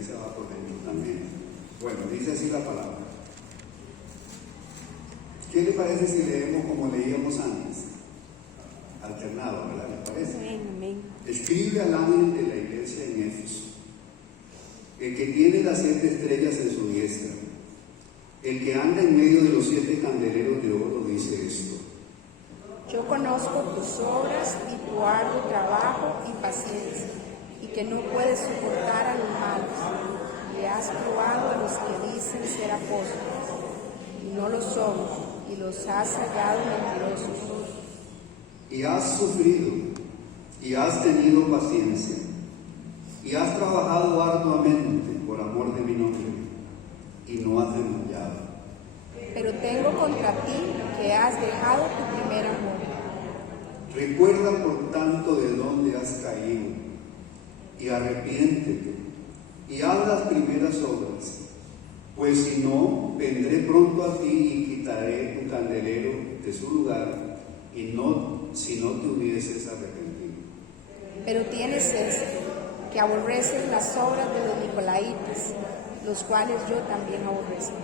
iglesia va por dentro también. Bueno, dice así la palabra. ¿Qué le parece si leemos como leíamos antes? Alternado, ¿verdad? ¿Le parece? Amén. Escribe al ángel de la iglesia en Éfeso, el que tiene las 7 estrellas en su diestra, el que anda en medio de los 7 candeleros de oro, dice esto: Yo conozco tus obras y tu arduo trabajo y paciencia, y que no puedes soportar a los malos. Le has probado a los que dicen ser apóstoles, y no lo son, y los has hallado mentirosos. Y has sufrido, y has tenido paciencia, y has trabajado arduamente por amor de mi nombre, y no has desmayado. Pero tengo contra ti que has dejado tu primer amor. Recuerda por tanto de dónde has caído, y arrepiéntete, y haz las primeras obras, pues si no, vendré pronto a ti y quitaré tu candelero de su lugar, y no, si no te hubieses arrepentido. Pero tienes esto, que aborreces las obras de los nicolaitas, los cuales yo también aborrezco.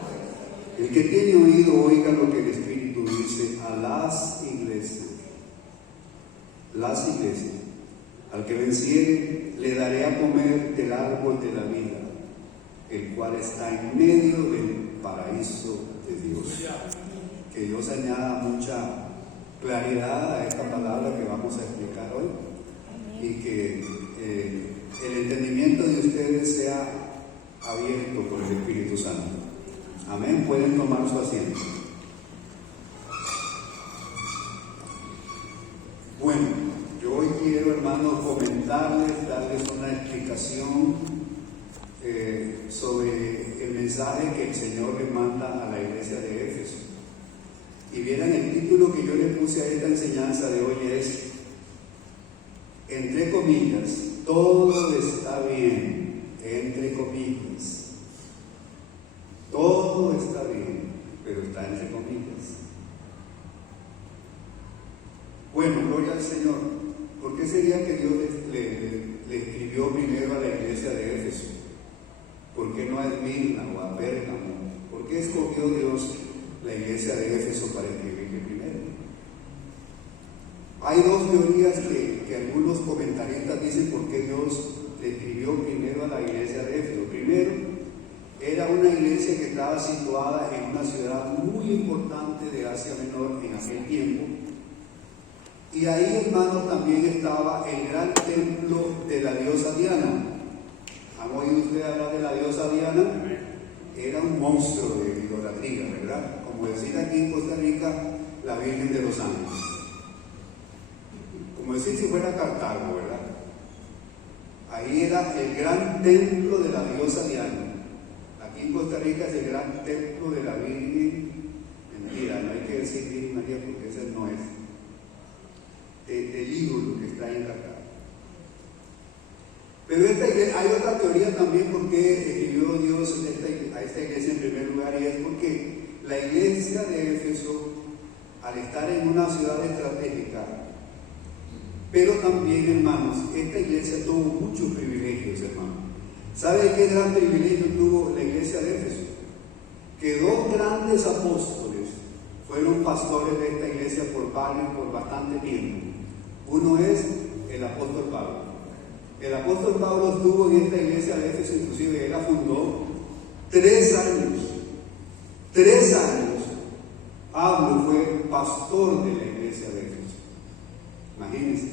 El que tiene oído, oiga lo que el Espíritu dice a las iglesias. Las iglesias. Al que venciere, le daré a comer del árbol de la vida, el cual está en medio del paraíso de Dios. Que Dios añada mucha claridad a esta palabra que vamos a explicar hoy, y que el entendimiento de ustedes sea abierto por el Espíritu Santo. Amén. Pueden tomar su asiento. Bueno, yo hoy quiero, hermanos, comentarles, darles una explicación sobre el mensaje que el Señor le manda a la iglesia de Éfeso. Y vieran, el título que yo le puse a esta enseñanza de hoy es, entre comillas, todo está bien, entre comillas. Todo está bien, pero está entre comillas. Bueno, gloria al Señor. ¿Por qué sería que Dios le escribió primero a la iglesia de Éfeso? ¿Por qué no a Esmirna o a Pérgamo? ¿Por qué escogió Dios la iglesia de Éfeso para escribirle primero? Hay dos teorías que algunos comentaristas dicen por qué Dios le escribió primero a la iglesia de Éfeso. Primero, era una iglesia que estaba situada en una ciudad muy importante de Asia Menor en aquel tiempo. Y ahí, hermanos, también estaba el gran templo de la diosa Diana. ¿Han oído ustedes hablar de la diosa Diana? Era un monstruo de idolatría, ¿verdad? Como decir aquí en Costa Rica, la Virgen de los Ángeles. Como decir si fuera Cartago, ¿verdad? Ahí era el gran templo de la diosa Diana. Aquí en Costa Rica es el gran templo de la Virgen. Mentira, no hay que decir Virgen María porque ese no es. Del ídolo que está en Cartago. Pero hay otra teoría también por qué escribió Dios a esta iglesia en primer lugar, y es porque la iglesia de Éfeso, al estar en una ciudad estratégica, pero también, hermanos, esta iglesia tuvo muchos privilegios, hermanos. ¿Sabe qué gran privilegio tuvo la iglesia de Éfeso? Que dos grandes apóstoles fueron pastores de esta iglesia por bastante tiempo. Uno es el apóstol Pablo. El apóstol Pablo estuvo en esta iglesia de Éfeso, inclusive él la fundó 3 años. 3 años Pablo fue pastor de la iglesia de Éfeso. Imagínense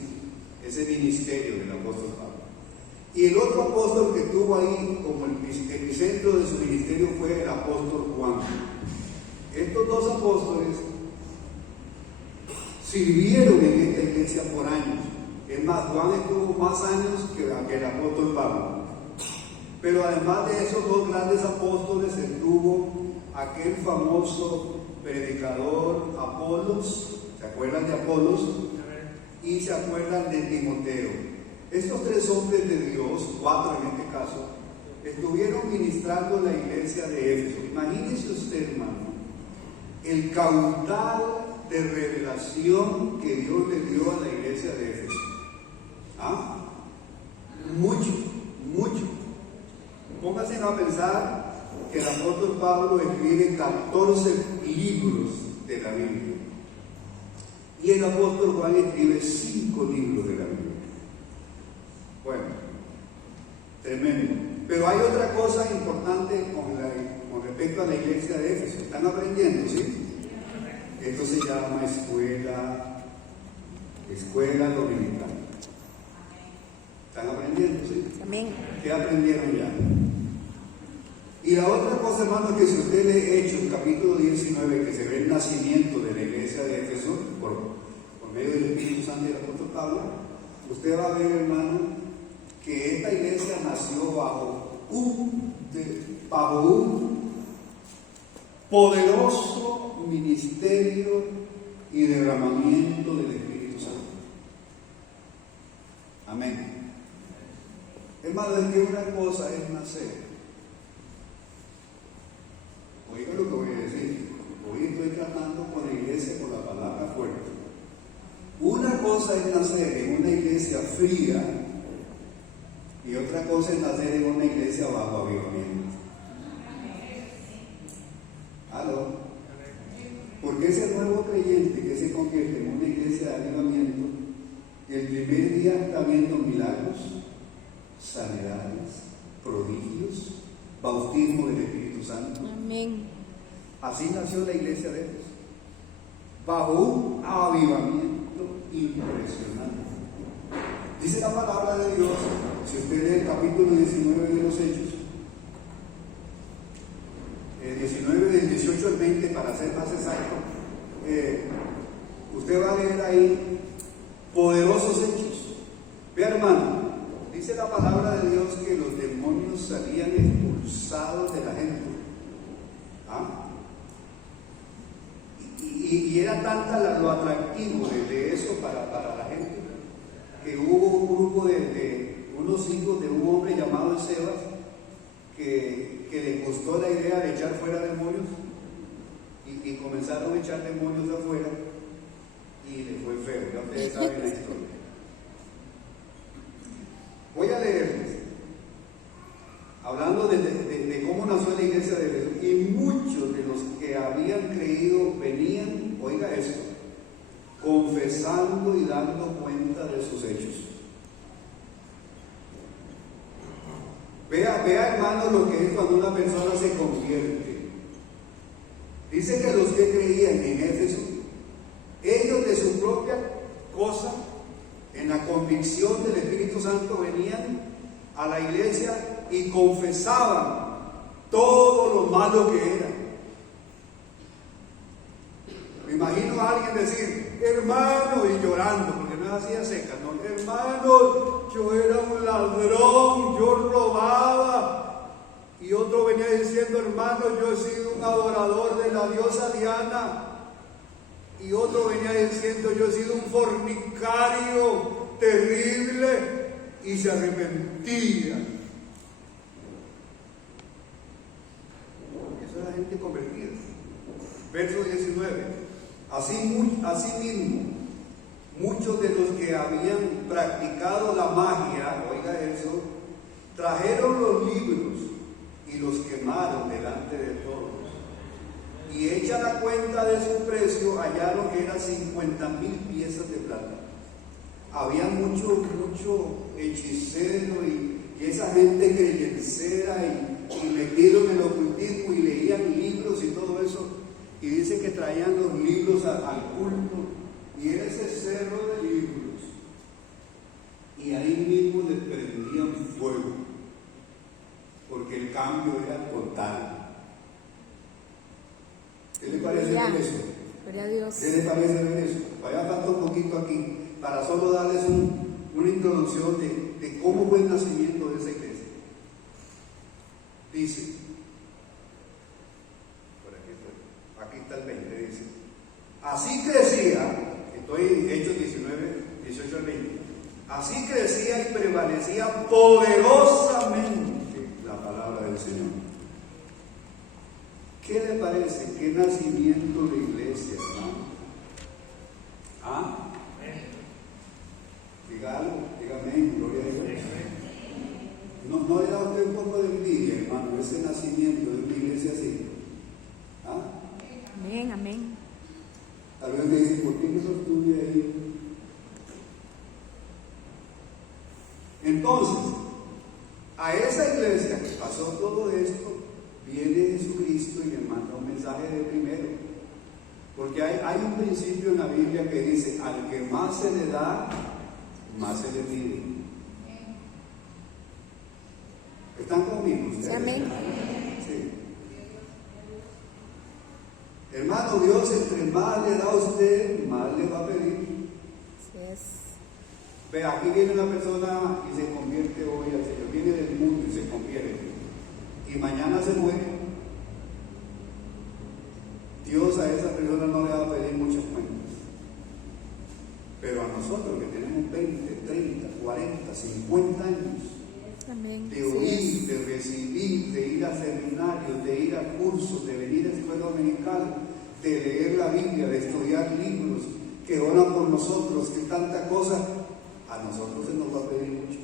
ese ministerio del apóstol Pablo. Y el otro apóstol que tuvo ahí como el epicentro de su ministerio fue el apóstol Juan. Estos dos apóstoles sirvieron en esta iglesia por años. Es más, Juan estuvo más años que el apóstol Pablo. Pero además de esos dos grandes apóstoles estuvo aquel famoso predicador Apolos. ¿Se acuerdan de Apolos? Y se acuerdan de Timoteo. Estos 3 hombres de Dios, 4 en este caso, estuvieron ministrando la iglesia de Éfeso. Imagínese usted, hermano, el caudal de revelación que Dios le dio a la iglesia de Éfeso. ¿Ah? Mucho, mucho. pónganse a pensar que el apóstol Pablo escribe 14 libros de la Biblia. Y el apóstol Juan escribe 5 libros de la Biblia. Bueno, tremendo. Pero hay otra cosa importante con respecto a la iglesia de Éfeso. ¿Están aprendiendo, sí? Esto se llama escuela dominical. ¿Están aprendiendo, sí? Amén. ¿Qué aprendieron ya? Y la otra cosa, hermano, que si usted lee Hechos, capítulo 19, que se ve el nacimiento de la iglesia de Éfeso por medio del Espíritu Santo y del apóstol Pablo, usted va a ver, hermano, que esta iglesia nació bajo un poderoso ministerio y derramamiento del Espíritu Santo. Amén. Hermano, es que una cosa es nacer. Oiga lo que voy a decir. Hoy estoy tratando con la iglesia con la palabra fuerte. Una cosa es nacer en una iglesia fría y otra cosa es nacer en una iglesia bajo avivamiento. ¿Aló? Porque ese nuevo creyente que se convierte en una iglesia de avivamiento, el primer día está viendo milagros, sanidades, prodigios, bautismo del Espíritu Santo. Amén. Así nació la iglesia de Éfeso, bajo un avivamiento impresionante. Dice la palabra de Dios, si usted lee el capítulo 19 de los Hechos, 19 del 18 al 20 para ser más exacto, usted va a leer ahí poderosos hechos. Vea, hermano, dice la palabra de Dios que los demonios salían expulsados de la gente. ¿Ah? Y era tanta lo atractivo de eso para la gente, que hubo un grupo de unos hijos de un hombre llamado Sebas que le costó la idea de echar fuera demonios y comenzaron a echar demonios de afuera y le fue feo. Ya ustedes saben la historia. Voy a leerles, hablando de cómo nació la iglesia de Éfeso, y muchos de los que habían creído venían, oiga esto, confesando y dando cuenta de sus hechos. Vea, hermano, lo que es cuando una persona se convierte. Dice que los que creían en Éfeso, ellos de su propia cosa, en la convicción del Espíritu Santo, venían a la iglesia y confesaban todo lo malo que era. Me imagino a alguien decir, hermano, y llorando, porque no es así de seca, no, hermano, yo era un ladrón, yo robaba. Y otro venía diciendo, hermano, yo he sido un adorador de la diosa Diana. Y otro venía diciendo, yo he sido un fornicario terrible, y se arrepentía. Eso es la gente convertida. Verso 19. Así mismo, muchos de los que habían practicado la magia, oiga eso, trajeron los libros y los quemaron delante de todos. Y hecha la cuenta de su precio, hallaron que eran 50,000 piezas de plata. Había mucho hechicero y esa gente creyencera y metieron en el ocultismo y leían libros y todo eso. Y dice que traían los libros al culto y era ese cerro de libros. Y ahí mismo les prendían fuego, porque el cambio era total. ¿Qué le parece ver eso? Gloria a Dios. ¿Qué le parece ver eso? Vaya, falta un poquito aquí para solo darles una introducción de cómo fue el nacimiento de esa iglesia. Dice, por aquí está el 20, dice, así crecía, estoy en Hechos 19, 18 al 20, así crecía y prevalecía poderosamente la palabra del Señor. ¿Qué le parece? ¿Qué nacimiento de iglesia, hermano? ¿Ah? Diga algo, dígame, gloria a Dios. ¿No le da usted un poco de envidia iglesia que pasó todo esto, viene Jesucristo y le manda un mensaje de primero. Porque hay un principio en la Biblia que dice, al que más se le da, más se le pide. ¿Están conmigo ustedes? Amén. Sí. Hermano, Dios entre más le da a usted, más le va a pedir. Así es. Ve, aquí viene una persona y se convierte hoy al Señor, viene del mundo y se convierte, y mañana se muere. Dios a esa persona no le va a pedir muchas cuentas, pero a nosotros que tenemos 20, 30, 40, 50 años, Amén. de Así oír, es. de recibir, de ir a seminarios, de ir a cursos, de venir a escuela dominical, de leer la Biblia, de estudiar libros, que oran por nosotros, que tanta cosa, a nosotros se nos va a pedir mucho.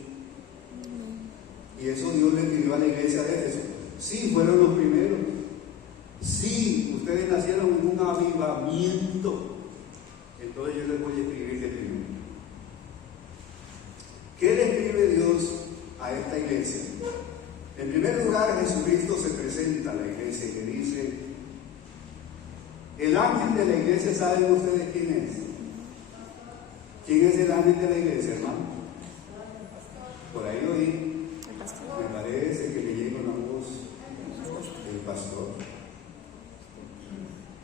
Y eso Dios le pidió a la iglesia de Éfeso. Sí, fueron los primeros. Sí, ustedes nacieron en un avivamiento. Entonces yo les voy a escribir de primero. ¿Qué le escribe Dios a esta iglesia? En primer lugar, Jesucristo se presenta a la iglesia y le dice: el ángel de la iglesia, ¿saben ustedes quién es? ¿Quién es el ángel de la iglesia, hermano? Por ahí lo oí. Me parece que le llega una voz. El pastor.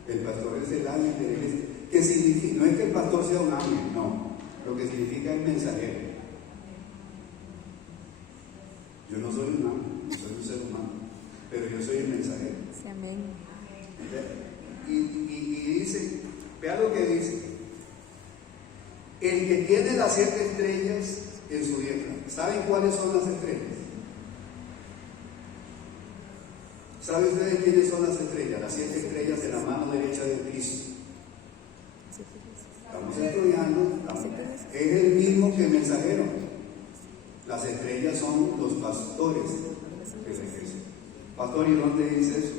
El pastor es el ángel de la iglesia. ¿Qué significa? No es que el pastor sea un ángel, no. Lo que significa es mensajero. Yo no soy un ángel, soy un ser humano, pero yo soy el mensajero. Sí, amén. Y dice, vea lo que dice: el que tiene las 7 estrellas en su diestra. ¿Saben cuáles son las estrellas? ¿Saben ustedes quiénes son las estrellas? Las 7 estrellas de la mano derecha de Cristo. Estamos estudiando, es el mismo que el mensajero. Las estrellas son los pastores de la iglesia. Pastor, ¿y dónde dice eso?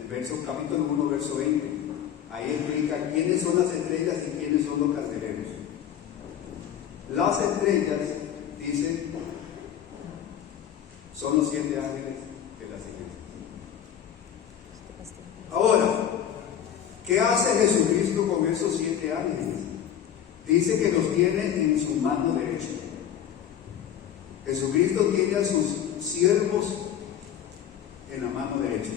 El verso, capítulo 1, verso 20. Ahí explica quiénes son las estrellas y quiénes son los candeleros. Las estrellas, dice, son los 7 ángeles de las iglesias. Ahora, ¿qué hace Jesucristo con esos 7 ángeles? Dice que los tiene en su mano derecha. Jesucristo tiene a sus siervos en la mano derecha.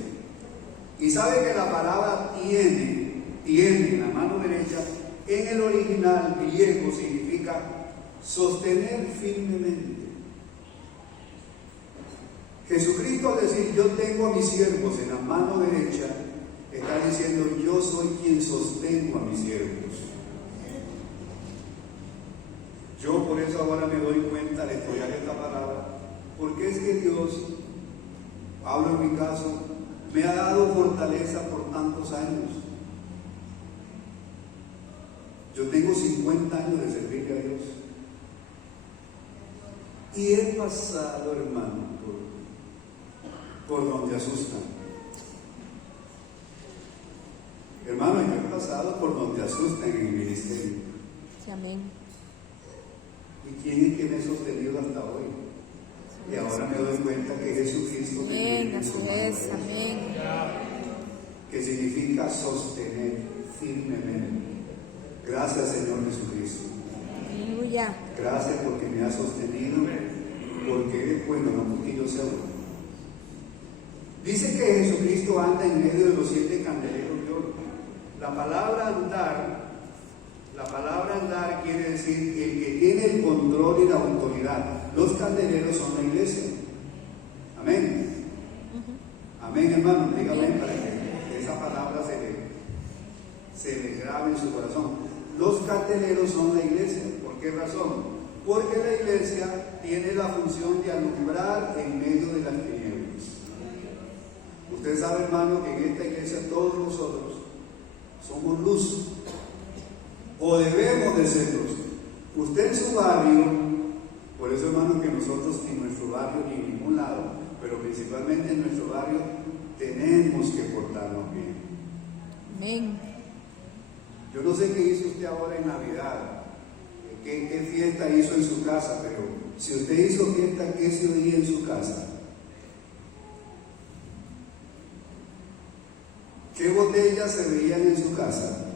Y sabe que la palabra tiene en la mano derecha, en el original griego significa sostener firmemente. Jesucristo, al decir yo tengo a mis siervos en la mano derecha, está diciendo yo soy quien sostengo a mis siervos. Yo por eso ahora me doy cuenta al estudiar esta palabra, porque es que Dios, hablo en mi caso, me ha dado fortaleza por tantos años. Yo tengo 50 años de servirle a Dios. Y he pasado, hermano, por donde asustan. Hermano, yo he pasado por donde asustan en el ministerio. Sí, amén. ¿Y quién es que me ha sostenido hasta hoy? Y ahora me doy cuenta que Jesucristo me tiene Amén, en su así mano es, derecha, amén. que significa sostener firmemente. Gracias, Señor Jesucristo. Aleluya. Gracias porque me ha sostenido, porque eres bueno, no porque yo sea bueno. Dice que Jesucristo anda en medio de los 7 candeleros de oro. La palabra andar quiere decir el que tiene el control y la autoridad. Los candeleros son la iglesia. Amén. Amén, hermano. Dígame para que esa palabra se le grabe en su corazón. Los candeleros son la iglesia. ¿Por qué razón? Porque la iglesia tiene la función de alumbrar en medio de las tinieblas. Usted sabe, hermano, que en esta iglesia todos nosotros somos luz, o debemos de ser luz. Usted en su barrio, por eso, hermano, que nosotros en nuestro barrio ni en ningún lado, pero principalmente en nuestro barrio, tenemos que portarnos bien. Amén. Yo no sé qué hizo usted ahora en Navidad, qué fiesta hizo en su casa, pero Si usted hizo fiesta, ¿qué se oía en su casa? ¿Qué botellas se veían en su casa?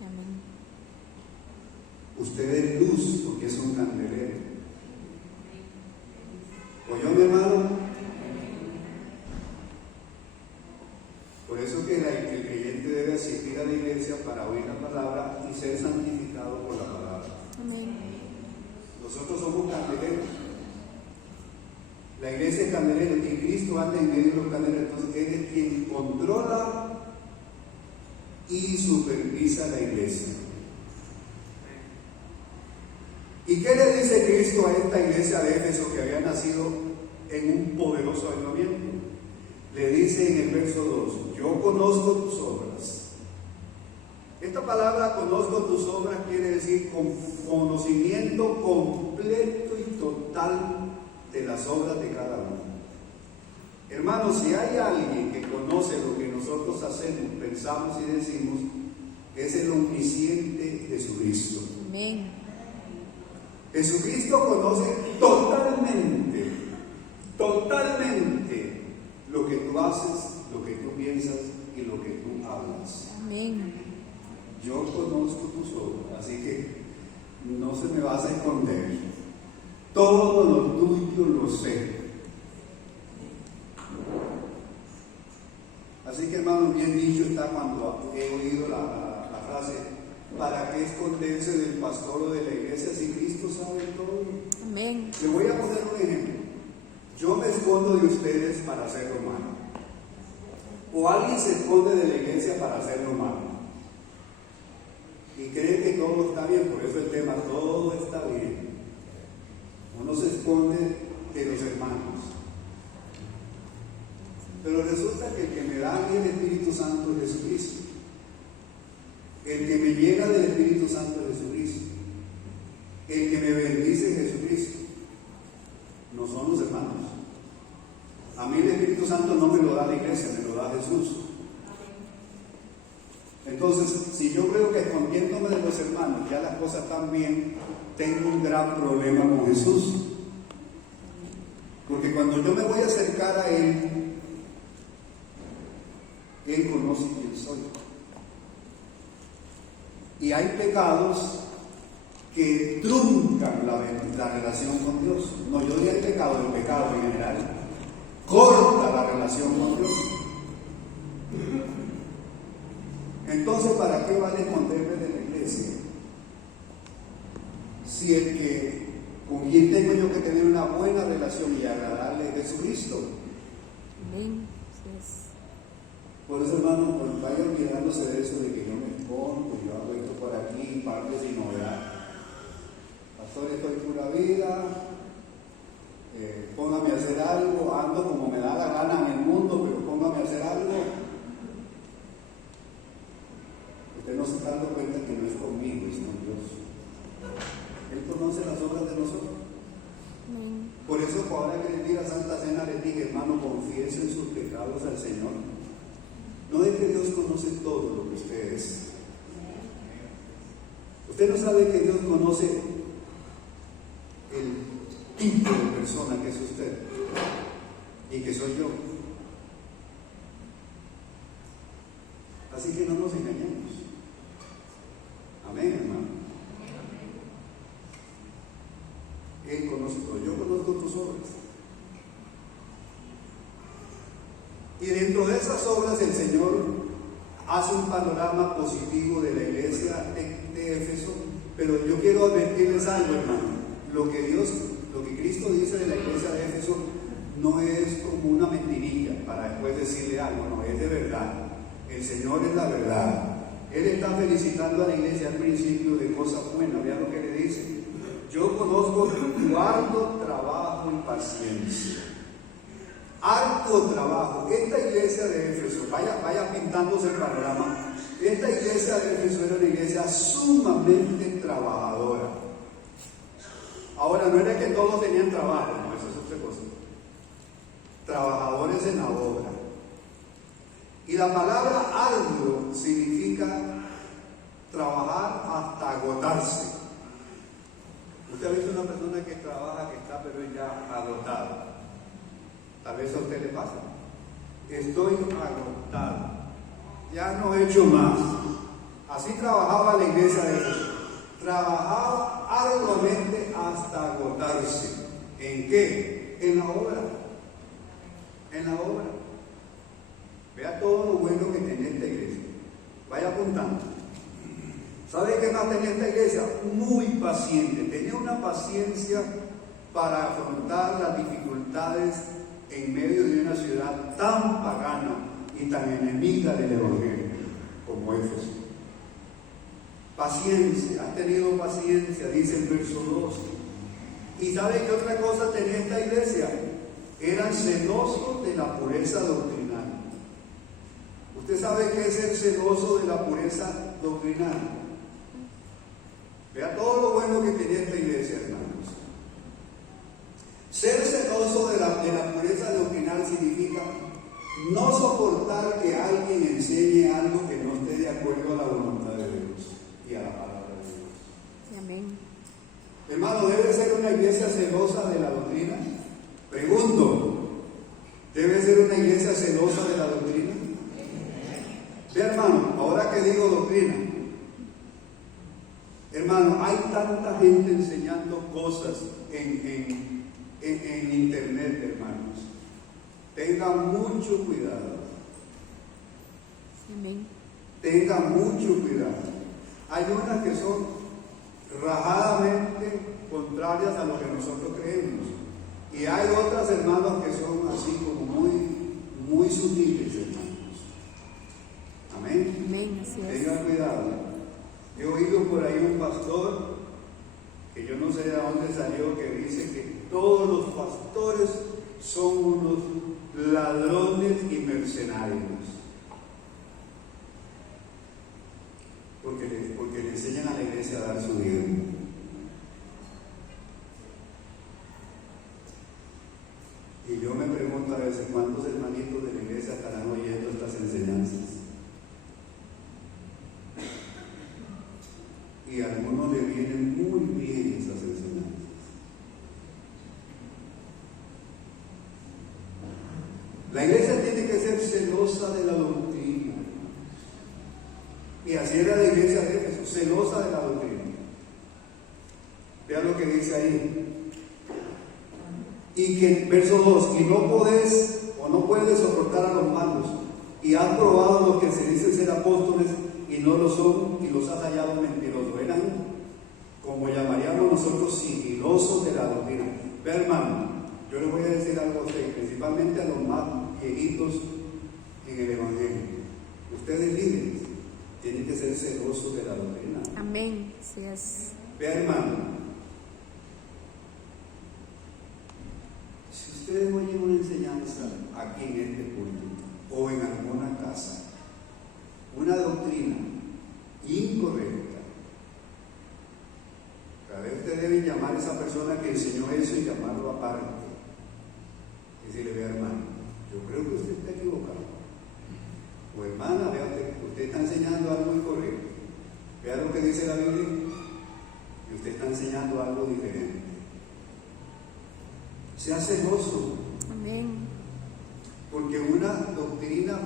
Amén. Usted es luz porque es un candelero. ¿Oyó, mi hermano? Por eso que el creyente debe asistir a la iglesia para oír la palabra y ser santificado por la palabra. Amén. Nosotros somos candeleros. La iglesia es candelero y Cristo anda en medio de los candeleros. Entonces Él es quien controla y supervisa la iglesia. ¿Y qué le dice Cristo a esta iglesia de Éfeso que había nacido en un poderoso avivamiento? Le dice en el verso 2: yo conozco tus obras. Esta palabra conozco tus obras quiere decir con conocimiento completo y total de las obras de cada uno. Hermanos, si hay alguien que conoce lo que nosotros hacemos, pensamos y decimos, es el omnisciente Jesucristo. Amén. Jesucristo conoce totalmente lo que tú haces, lo que tú piensas y lo que tú hablas. Amén. Yo conozco tus obras, así que no se me vas a esconder. Todo lo tuyo lo sé. Así que, hermano, bien dicho está cuando he oído la frase: ¿para qué esconderse del pastor o de la iglesia si Cristo sabe todo? Amén. Le voy a poner un ejemplo. Yo me escondo de ustedes para hacerlo malo. O alguien se esconde de la iglesia para hacerlo malo. Y cree que todo está bien, por eso el tema, todo está bien. Uno se esconde de los hermanos. Pero resulta que el que me da a mí el Espíritu Santo es Jesucristo. El que me llena del Espíritu Santo es Jesucristo. El que me bendice es Jesucristo. No son los hermanos. A mí el Espíritu Santo no me lo da la iglesia, me lo da Jesús. Entonces, si yo creo que escondiéndome de los hermanos ya las cosas están bien, tengo un gran problema con Jesús. Porque cuando yo me voy a acercar a Él, Él conoce quién soy. Y hay pecados que truncan la relación con Dios. No, yo diría el pecado en general corta la relación con Dios. Entonces, ¿para qué vale esconderme de la iglesia? Si el que con quien tengo yo que tener una buena relación y agradarle es Jesucristo. Amén. Así es. Por eso, hermano, pues vaya olvidándose de eso de que yo me escondo, yo hago esto por aquí, parte sin novedad. Pastor, estoy pura vida, póngame a hacer algo, ando como me da la gana en el mundo, pero póngame a hacer algo. Usted no se está dando cuenta que no es conmigo, es con Dios. Él conoce las obras de nosotros. Amén. Por eso, ahora que les di la Santa Cena, les dije, hermano, confiesen sus pecados al Señor. No es que Dios conoce todo lo que usted es. Usted no sabe que Dios conoce el tipo de persona que es usted y que soy yo. Así que no nos engañemos. Amén, hermano. Él conoce todo. Yo conozco tus obras. Y dentro de esas obras el Señor hace un panorama positivo de la iglesia de Éfeso, pero yo quiero advertirles algo, hermano. Lo que Cristo dice de la iglesia de Éfeso no es como una mentirilla para después decirle algo, no, es de verdad. El Señor es la verdad. Él está felicitando a la iglesia al principio de cosas buenas. Vean lo que le dice: yo conozco tu arduo trabajo y paciencia. Harto trabajo. Esta iglesia de Éfeso, vaya pintándose el panorama. Esta iglesia de Éfeso era una iglesia sumamente trabajadora. Ahora, no era que todos tenían trabajo, no, eso es otra cosa. Trabajadores en la obra. Y la palabra arduo significa trabajar hasta agotarse. Usted una persona que trabaja, que está pero ya agotado. Tal vez a usted le pasa. Estoy agotado. Ya no he hecho más. Así trabajaba la iglesia de Jesús. Trabajaba arduamente hasta agotarse. ¿En qué? En la obra. En la obra. Vea todo lo bueno que tenía esta iglesia. Vaya apuntando. ¿Sabe qué más tenía esta iglesia? Muy paciente. Tenía una paciencia para afrontar las dificultades en medio de una ciudad tan pagana y tan enemiga del Evangelio como Éfeso. Paciencia, has tenido paciencia, dice el verso 2. ¿Y sabe qué otra cosa tenía esta iglesia? Eran celosos de la pureza doctrinal. ¿Usted sabe qué es ser celoso de la pureza doctrinal? Vea todo lo bueno que tenía esta iglesia, hermanos. Ser celoso de la pureza doctrinal significa no soportar que alguien enseñe algo que no esté de acuerdo a la voluntad de Dios y a la palabra de Dios. Amén. Hermano, ¿debe ser una iglesia celosa de la doctrina? Pregunto, ¿debe ser una iglesia celosa de la doctrina? Vea, hermano, ahora que digo doctrina, hermano, hay tanta gente enseñando cosas en internet, hermanos. Tengan mucho cuidado. Amén. Tengan mucho cuidado. Hay unas que son rajadamente contrarias a lo que nosotros creemos. Y hay otras, hermanos, que son así como muy sutiles, hermanos. Amén. Amén, así es. Tengan cuidado. He oído por ahí un pastor, que yo no sé de dónde salió, que dice que todos los pastores son unos ladrones y mercenarios. Porque le enseñan a la iglesia a dar su vida. Y yo me pregunto a veces, ¿cuántos hermanitos de la iglesia estarán oyendo estas enseñanzas? Y a algunos le vienen muy bien esas enseñanzas. La iglesia tiene que ser celosa de la doctrina. Y así era la iglesia de Éfeso, celosa de la doctrina. Vean lo que dice ahí. Y que, verso 2, y no podés o no puedes soportar a los malos, y has probado los que se dicen ser apóstoles y no lo son, y los has hallado mentirosos. Eran, como llamaríamos nosotros, sigilosos de la doctrina. Vean, hermano, yo les voy a decir algo a ustedes, principalmente a los más viejitos en el Evangelio. Ustedes líderes tienen que ser celosos de la doctrina. Amén, así es. Vean, hermano, si ustedes oyen una enseñanza aquí en este púlpito o en alguna casa, una doctrina incorrecta, cada vez ustedes deben llamar a esa persona que enseñó eso y llamarlo aparte. Y decirle, vea, hermano, yo creo que usted está equivocado. O hermana, vea, usted está enseñando algo incorrecto. Vea lo que dice la Biblia y usted está enseñando algo diferente. Sea celoso. Amén. Porque una doctrina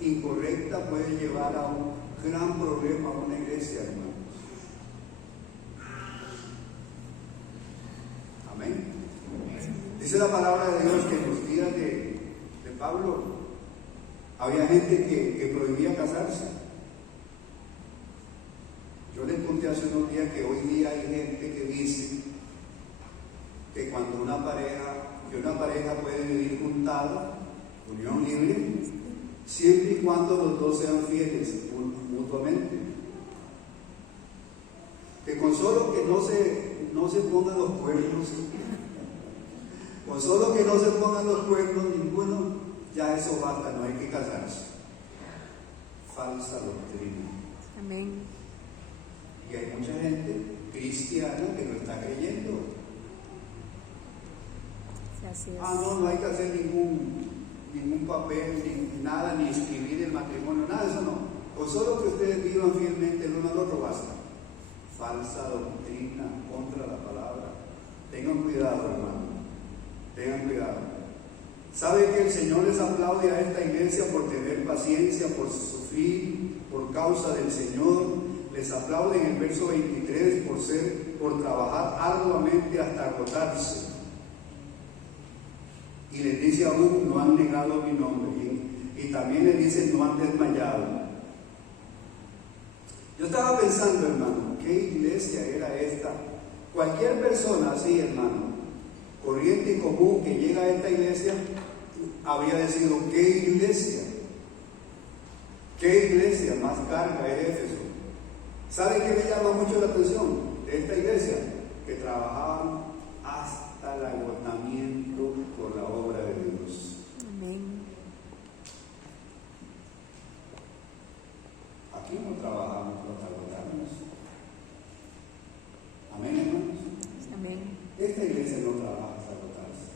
incorrecta puede llevar a un gran problema a una iglesia, hermanos. Amén. Dice la palabra de Dios que en los días de Pablo había gente que prohibía casarse. Yo les conté hace unos días que hoy día hay gente que dice que cuando una pareja puede vivir juntada, unión libre, siempre y cuando los dos sean fieles mutuamente. Que con solo que no se pongan los cuernos, con solo que no se pongan los cuernos ninguno, ya eso basta, no hay que casarse. Falsa doctrina. Amén. Y hay mucha gente cristiana que no está creyendo. Así es. No hay que hacer ningún papel, ni nada, ni escribir el matrimonio, nada de eso no. Con solo que ustedes vivan fielmente el uno al otro basta. Falsa doctrina contra la palabra Tengan cuidado, hermano. Tengan cuidado. ¿Sabe que el Señor les aplaude a esta iglesia por tener paciencia, por sufrir por causa del Señor? Les aplaude en el verso 23 por trabajar arduamente hasta agotarse. Y les dice aún, no han negado mi nombre. Y también les dice, no han desmayado. Yo estaba pensando, hermano, ¿qué iglesia era esta? Cualquier persona así, hermano, corriente y común que llega a esta iglesia, habría decidido, ¿qué iglesia? ¿Qué iglesia más carga es Éfeso? ¿Saben qué me llama mucho la atención de esta iglesia? Que trabajaban hasta el agotamiento por la obra de Dios. Amén. Aquí no trabajamos hasta agotarnos. Amén, hermanos. Amén. Esta iglesia no trabaja hasta agotarse.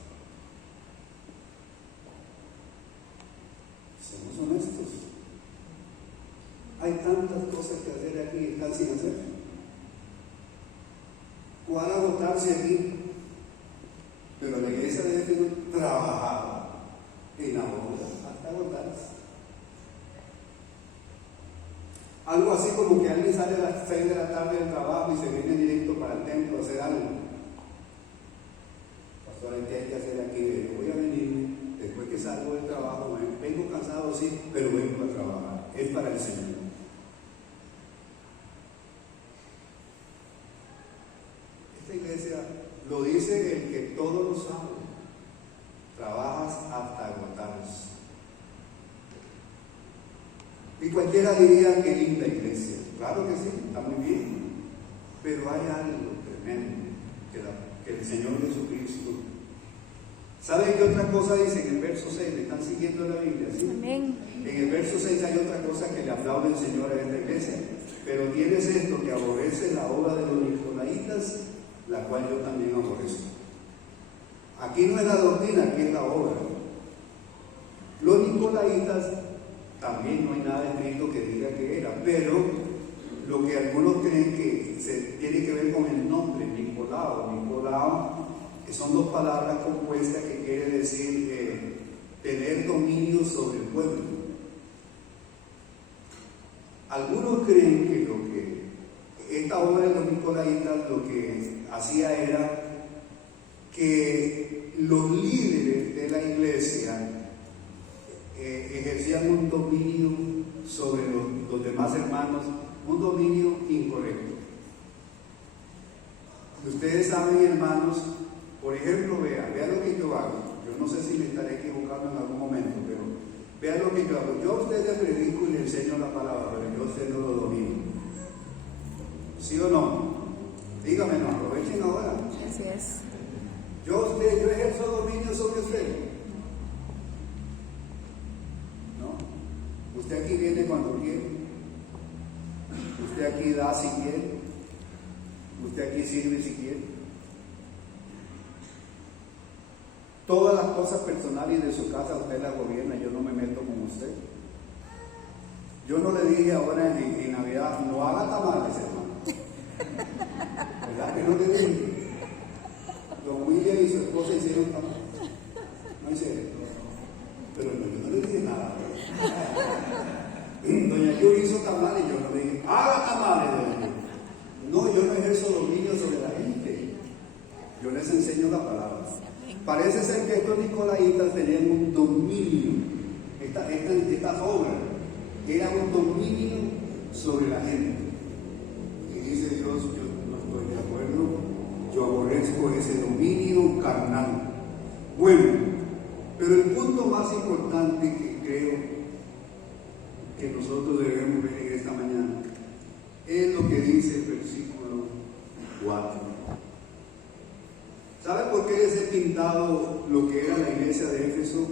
Seamos honestos. Hay tantas cosas que hacer aquí y están sin hacer. ¿Cuál agotarse aquí? Pero la iglesia de Éfeso trabajaba en la obra hasta agotarse. Algo así como que alguien sale a las 6 de la tarde del trabajo y se viene directo para el templo a hacer algo. Pastor, ¿qué hay que hacer aquí? Voy a venir después que salgo del trabajo. Vengo cansado, sí, pero vengo a trabajar. Es para el Señor. Esta iglesia lo dice el que todo lo sabe. Trabajas hasta agotarse. Y cualquiera diría que linda iglesia. Claro que sí, está muy bien. Pero hay algo tremendo que el Señor Jesucristo. ¿Saben qué otra cosa dice en el verso 6? ¿Me están siguiendo la Biblia? ¿Sí? Amén. En el verso 6 hay otra cosa que le aplaude el Señor a esta iglesia. Pero tienes esto, que aborrece la obra de los nicolaitas, la cual yo también aborrezco. Aquí no es la doctrina, aquí es la obra. Los nicolaitas también no hay nada escrito que diga que era, pero lo que algunos creen que tiene que ver con el nombre, Nicolao, que son dos palabras compuestas que quiere decir tener dominio sobre el pueblo. Algunos creen que esta obra de los nicolaitas lo que hacía era que los líderes de la iglesia ejercían un dominio sobre los demás hermanos, un dominio incorrecto. Ustedes saben, hermanos, por ejemplo, vean lo que yo hago. Yo no sé si me estaré equivocando en algún momento, pero vean lo que yo hago. Yo a ustedes les predico y les enseño la palabra, pero yo a ustedes no lo domino. ¿Sí o no? Díganme, no, aprovechen ahora. Así es. Yo ejerzo dominio sobre ustedes. ¿No? Usted aquí viene cuando quiere. Usted aquí da si quiere. Usted aquí sirve si quiere. Todas las cosas personales de su casa usted las gobierna, yo no me meto con usted. Yo no le dije ahora en Navidad, no haga tamales, hermano. ¿Verdad que no te dije? Don William y su esposa hicieron tamales. No hice esto. Pero yo no le dije nada. Doña Yu hizo tamales y yo no le dije, haga tamales, doña Yu. No, yo no ejerzo dominio sobre la gente. Yo les enseño la palabra. Parece ser que estos nicolaitas tenían un dominio. Estas obras eran un dominio sobre la gente. Y dice Dios, yo no estoy de acuerdo, yo aborrezco ese dominio carnal. Bueno, pero el punto más importante que creo que nosotros debemos ver en esta mañana es lo que dice el versículo 4. ¿Sabe por qué les he pintado lo que era la iglesia de Éfeso?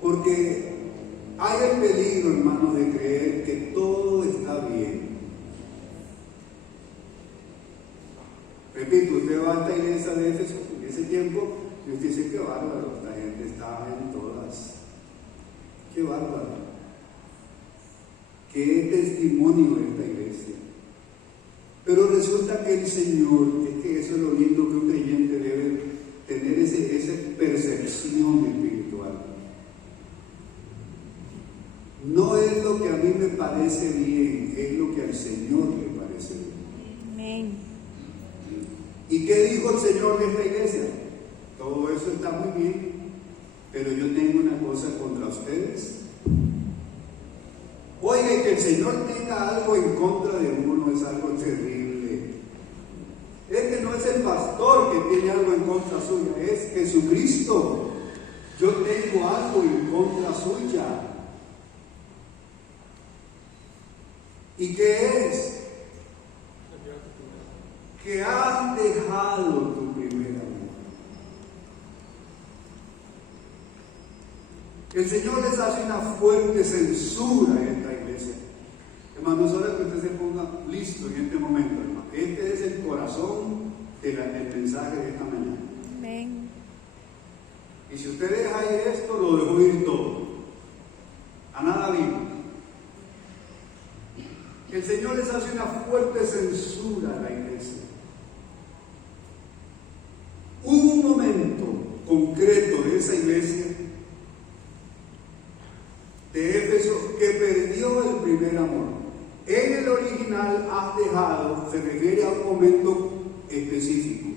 Porque hay el peligro, hermanos, de creer que todo está bien. Repito, usted va a esta iglesia de Éfeso en ese tiempo y usted dice, qué bárbaro, la gente está en todas. Qué bárbaro. Qué testimonio esta iglesia. Pero resulta que el Señor, es que eso es lo lindo que un creyente debe tener, esa percepción espiritual. No es lo que a mí me parece bien, es lo que al Señor le parece bien. Amén. ¿Y qué dijo el Señor de esta iglesia? Todo eso está muy bien, pero yo tengo una cosa contra ustedes. Oiga, que el Señor tenga algo en contra de uno es algo terrible. Es que no es el pastor que tiene algo en contra suya, es Jesucristo. Yo tengo algo en contra suya. ¿Y qué es? Que has dejado tu primer amor. El Señor les hace una fuerte censura a esta iglesia. Hermano, es hora que usted se ponga listo en este momento, hermano. Este es el corazón del mensaje de esta mañana. Amén. Y si usted deja ir esto, lo dejó ir todo. A nada vino. El Señor les hace una fuerte censura a la iglesia. Hubo un momento concreto de esa iglesia de Éfeso que perdió el primer amor. En el original, has dejado, se refiere a un momento específico.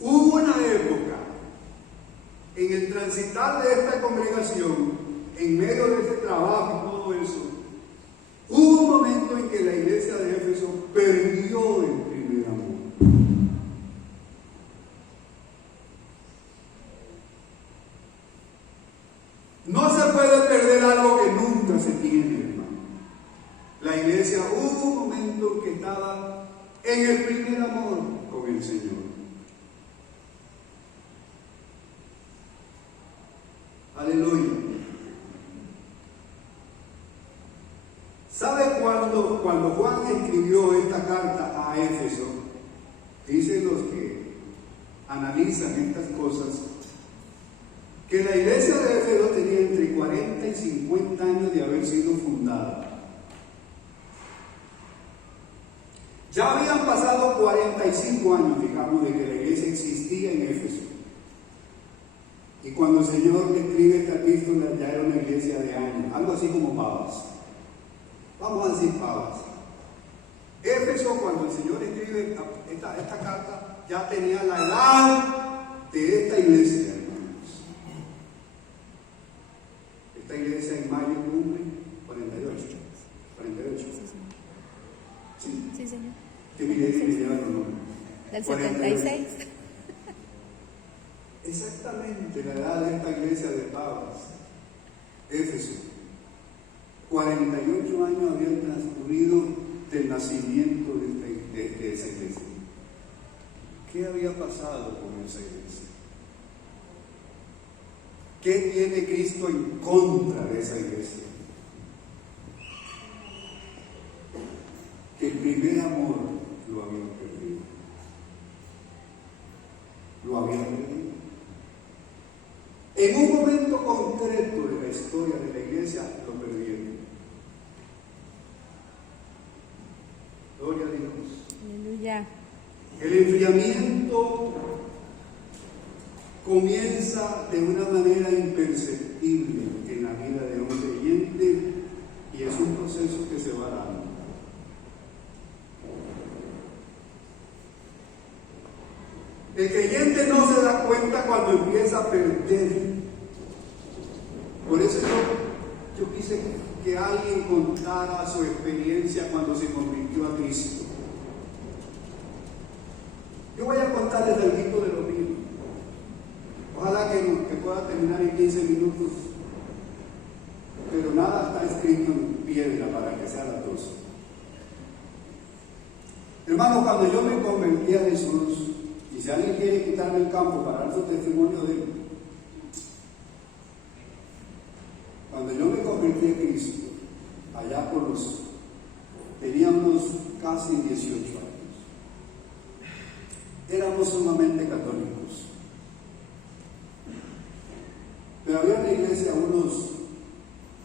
Hubo una época en el transitar de esta congregación, en medio de ese trabajo y todo eso, hubo un momento en que la iglesia de Éfeso perdió el primer amor. No se puede perder algo que nunca se tiene, hermano. La iglesia hubo un momento en que estaba en el primer amor con el Señor. Aleluya. ¿Sabe cuando Juan escribió esta carta a Éfeso? Dicen los que analizan estas cosas, que la iglesia de Éfeso tenía entre 40 y 50 años de haber sido fundada. Ya habían pasado 45 años, digamos, de que la iglesia existía en Éfeso. Y cuando el Señor escribe esta epístola, ya era una iglesia de años, algo así como Pavas. Vamos a decir Pavas. Éfeso, cuando el Señor escribe esta carta, ya tenía la edad de esta iglesia, hermanos. Esta iglesia en mayo cumple 48. 48. Sí, Sí, señor. que mi iglesia me lleva los nombres. Del 48. 76. Exactamente la edad de esta iglesia de Pavas, Éfeso. 48 años habían transcurrido del nacimiento de esa iglesia. ¿Qué había pasado con esa iglesia? ¿Qué tiene Cristo en contra de esa iglesia? Que el primer amor lo habían perdido. Lo habían perdido. En un momento concreto de la historia de la iglesia, lo perdieron. Gloria a Dios. Aleluya. El enfriamiento comienza de una manera imperceptible en la vida de un creyente y es un proceso que se va dando. El creyente no se da cuenta cuando empieza a perder. Por eso yo quise que alguien contara su experiencia cuando se convirtió a Cristo. Yo voy a contarles algo de lo mío. Ojalá que pueda terminar en 15 minutos, pero nada está escrito en piedra para que sea la tos. Hermano, cuando yo me convertí a Jesús, y si alguien quiere quitarme el campo para dar su testimonio de él, cuando yo me convertí a Cristo, allá tenía unos casi 18 años. Éramos sumamente católicos. Pero había una iglesia a unos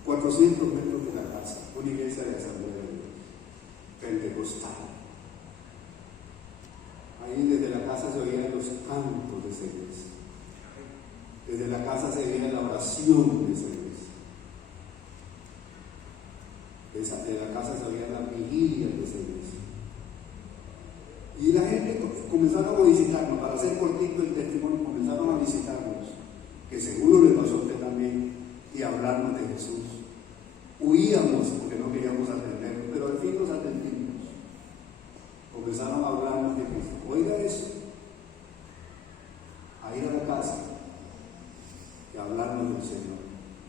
400 metros de la casa, una iglesia de Asamblea de Dios, pentecostal. Ahí desde la casa se oían los cantos de esa iglesia. Desde la casa se oía la oración de esa iglesia. Desde la casa se oían las vigilias de esa iglesia. Y la gente comenzaron a visitarnos, para hacer cortito el testimonio, comenzaron a visitarnos, que seguro les pasó a usted también, y a hablarnos de Jesús. Huíamos porque no queríamos atenderlos, pero al fin los atendimos. Comenzaron a hablarnos de Cristo. Oiga eso, a ir a la casa y a hablarnos del Señor,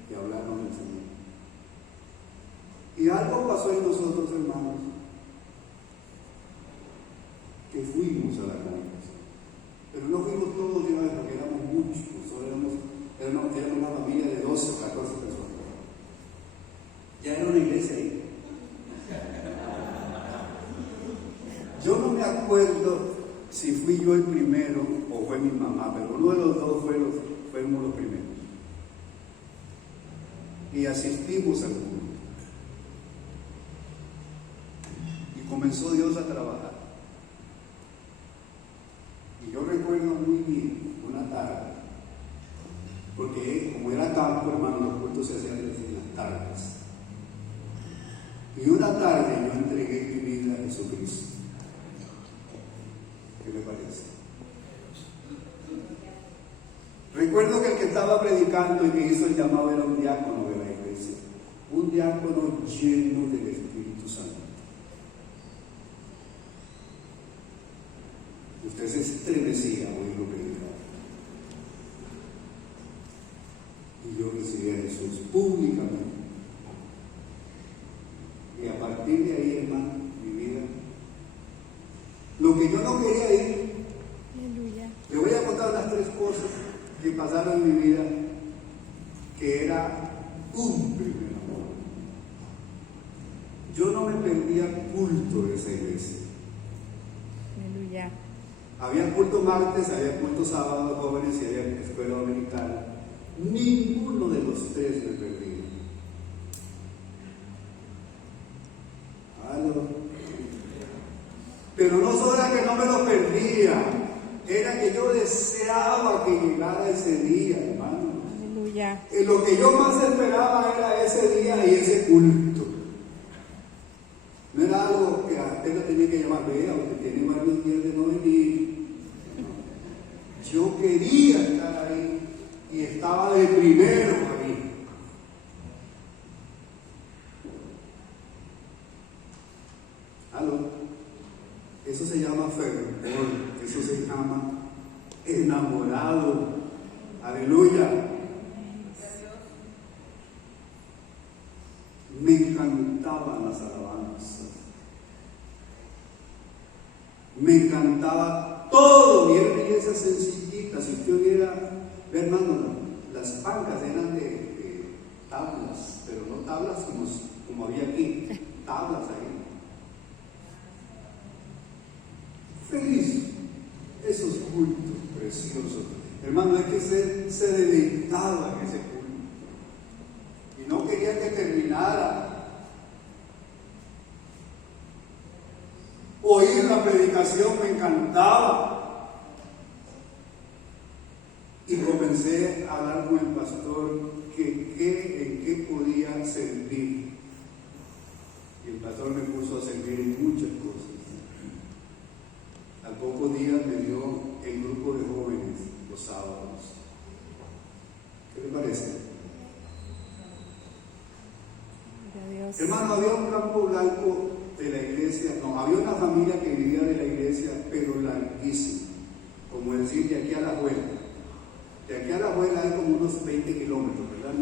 y a hablarnos del Señor. Y algo pasó en nosotros, hermanos, que fuimos a la congregación. Pero no fuimos todos de una vez porque éramos muchos, solo éramos una familia de 12 o 14 personas. Ya era una iglesia ahí. Yo no me acuerdo si fui yo el primero o fue mi mamá, pero uno de los dos fuimos los primeros. Y asistimos al culto. Y comenzó Dios a trabajar. Y yo recuerdo muy bien una tarde, porque como era campo, hermano, los cultos se hacían desde las tardes. Y una tarde yo entregué mi vida a Jesucristo. ¿Qué le parece? Recuerdo que el que estaba predicando y que hizo el llamado era un diácono de la iglesia, un diácono lleno del Espíritu Santo. Usted se estremecía al oírlo predicar. Y yo recibí a Jesús públicamente. Y a partir de ahí, hermano, mi vida, lo que yo no quería ir, Aleluya. le voy a contar las 3 cosas que pasaron en mi vida, que era un primer amor. Yo no me perdía culto de esa iglesia. Aleluya. Había culto martes, había culto sábado, jóvenes, y había escuela dominical. Ninguno de los 3 me perdía. Pero no solo era que no me lo perdía, era que yo deseaba que llegara ese día, hermano. Aleluya. Lo que yo más esperaba era ese día y ese culto. No era algo que a usted lo tenía que llamar, vea, usted tiene varios días de no venir. Yo quería estar ahí y estaba de primero ahí. ¿Aló? Eso se llama fervor, eso se llama enamorado. Aleluya. Me encantaban las alabanzas. Me encantaba todo. Y era una iglesia sencillita. Si usted hubiera, hermano, las bancas eran de tablas, pero no tablas como había aquí, tablas ahí. Feliz, esos cultos preciosos. Hermano, hay que se deleitaba en ese culto. Y no quería que terminara. Oír la predicación me encantaba. Y comencé a hablar con el pastor en qué podía servir. Y el pastor me puso a servir en muchas cosas. Al pocos días me dio el grupo de jóvenes los sábados. ¿Qué le parece? Dios. Hermano, había un campo blanco de la iglesia, no, había una familia que vivía de la iglesia, pero larguísima, como decir de aquí a la abuela. De aquí a la abuela hay como unos 20 kilómetros, ¿verdad?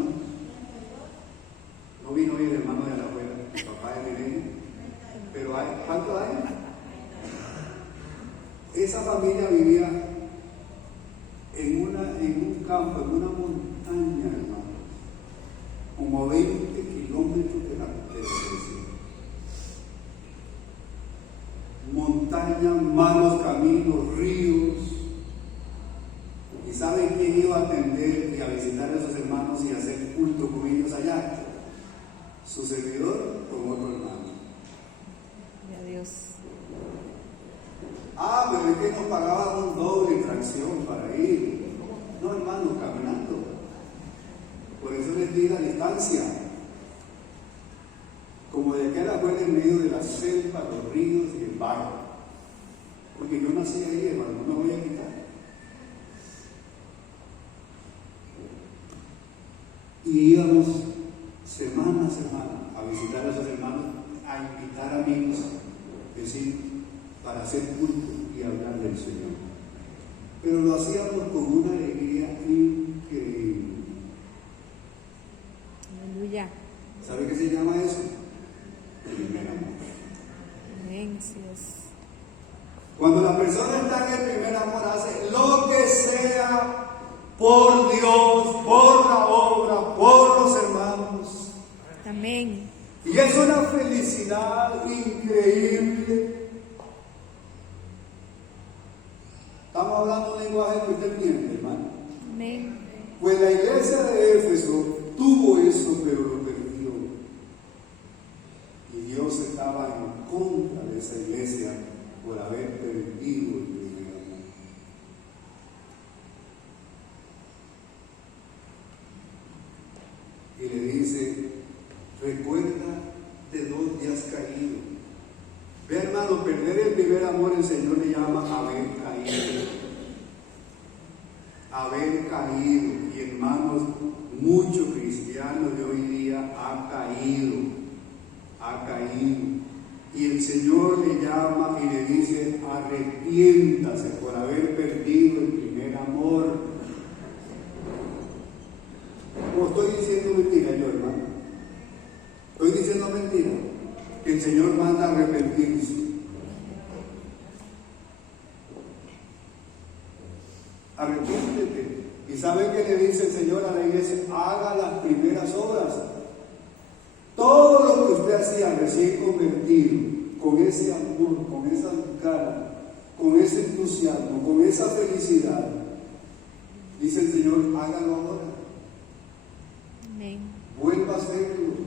No vino hoy el hermano de la abuela, el papá de Belén, pero hay, ¿cuánto hay? Esa familia vivía en un campo, en una montaña, hermano, como 20 kilómetros de la iglesia. Montaña, malos caminos, ríos. ¿Y saben quién iba a atender y a visitar a esos hermanos y a hacer culto con ellos allá? Su servidor con otro hermano. Dios. Ah, pero es que nos pagaban un doble fracción para ir. No, hermano, caminando. Por eso les di la distancia. Como de aquel abuelo en medio de la selva, los ríos y el barro. Porque yo nací ahí, hermano, no me voy a quitar. Y íbamos semana a semana a visitar a esos hermanos, a invitar amigos, es decir, para hacer culto y hablar del Señor. Pero lo hacíamos con una alegría increíble. Aleluya. ¿Sabe qué se llama eso? Primer amor. Amén, Dios. Cuando la persona está en el primer amor, hace lo que sea por Dios, por la obra, por los hermanos. Amén. Y es una felicidad increíble. Estamos hablando un lenguaje que usted entiende, hermano. Amén. Pues la iglesia de Éfeso tuvo eso, pero lo perdió. Y Dios estaba en contra de esa iglesia por haber perdido el primer amor. Y le dice, recuerda de dónde has caído. Ve, hermano, perder el primer amor el Señor le llama haber caído. Haber caído. Y hermanos, muchos cristianos de hoy día han caído. Ha caído. Y el Señor le llama y le dice, arrepiéntase por haber perdido el primer amor. ¿O estoy diciendo mentira yo, hermano? Estoy diciendo mentira. Que el Señor manda a arrepentirse. Arrepiéntete. ¿Y saben qué le dice el Señor a la iglesia? Haga las primeras obras. Todo lo que usted hacía recién convertido, con ese amor, con esa cara, con ese entusiasmo, con esa felicidad, dice el Señor, hágalo ahora. Amén. Vuelva a hacerlo.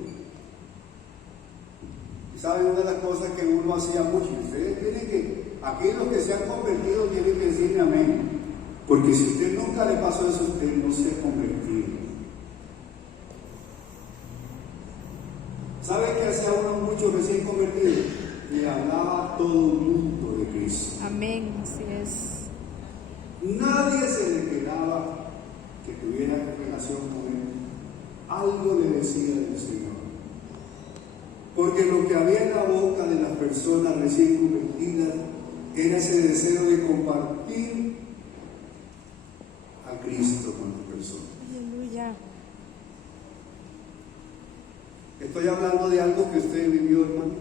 Y saben, una de las cosas que uno hacía mucho, ustedes tienen que, aquí los que se han convertido tienen que decirme amén. Porque si usted nunca le pasó eso, usted no se ha convertido. ¿Sabe qué hacía uno mucho recién convertido? Le hablaba a todo el mundo de Cristo. Amén, así es. Nadie se le quedaba que tuviera relación con él. Algo le decía del Señor. Porque lo que había en la boca de las personas recién convertidas era ese deseo de compartir a Cristo con las personas. Aleluya. Estoy hablando de algo que usted vivió, hermano.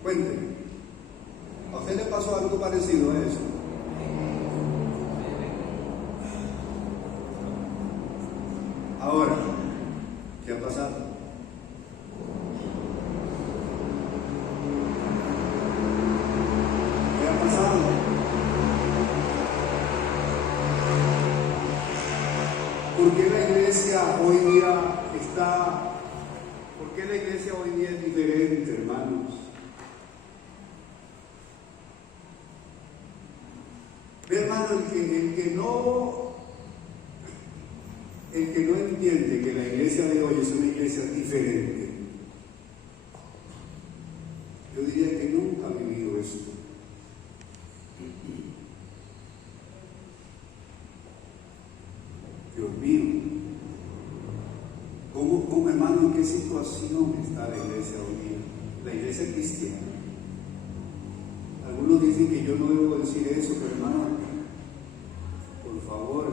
Cuénteme. ¿A usted le pasó algo parecido a eso? Ahora, ¿qué ha pasado? ¿Qué ha pasado? ¿Por qué la iglesia hoy día está... ¿Por qué la iglesia hoy día es diferente, hermanos? Ve, hermano, el que no entiende que la iglesia de hoy es una iglesia diferente, yo diría que nunca ha vivido esto. Dios mío. ¿Cómo, hermano, en qué situación está la iglesia hoy día? La iglesia cristiana. Algunos dicen que yo no debo decir eso, pero hermano, por favor.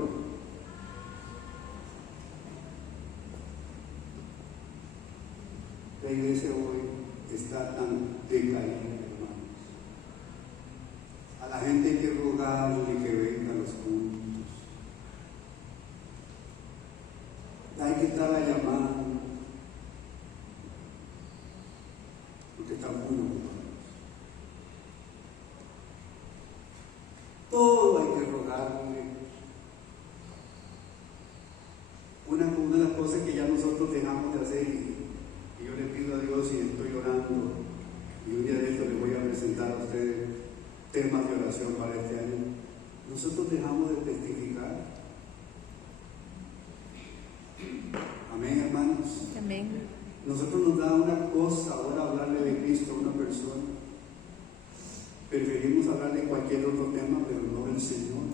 La iglesia hoy está tan decaída, hermanos. A la gente hay que rogarle que venga a los cultos. Hay que estar llamando, porque están muy ocupados. Todo hay que rogarle. Una de las cosas que ya nosotros dejamos de hacer, y yo le pido a Dios y estoy orando, y un día de esto presentar a ustedes temas de oración para este año. Nosotros dejamos de testificar. Amén, hermanos. Amén. Nosotros nos da una cosa ahora hablarle de Cristo a una persona. Preferimos hablar de cualquier otro tema, pero no del Señor.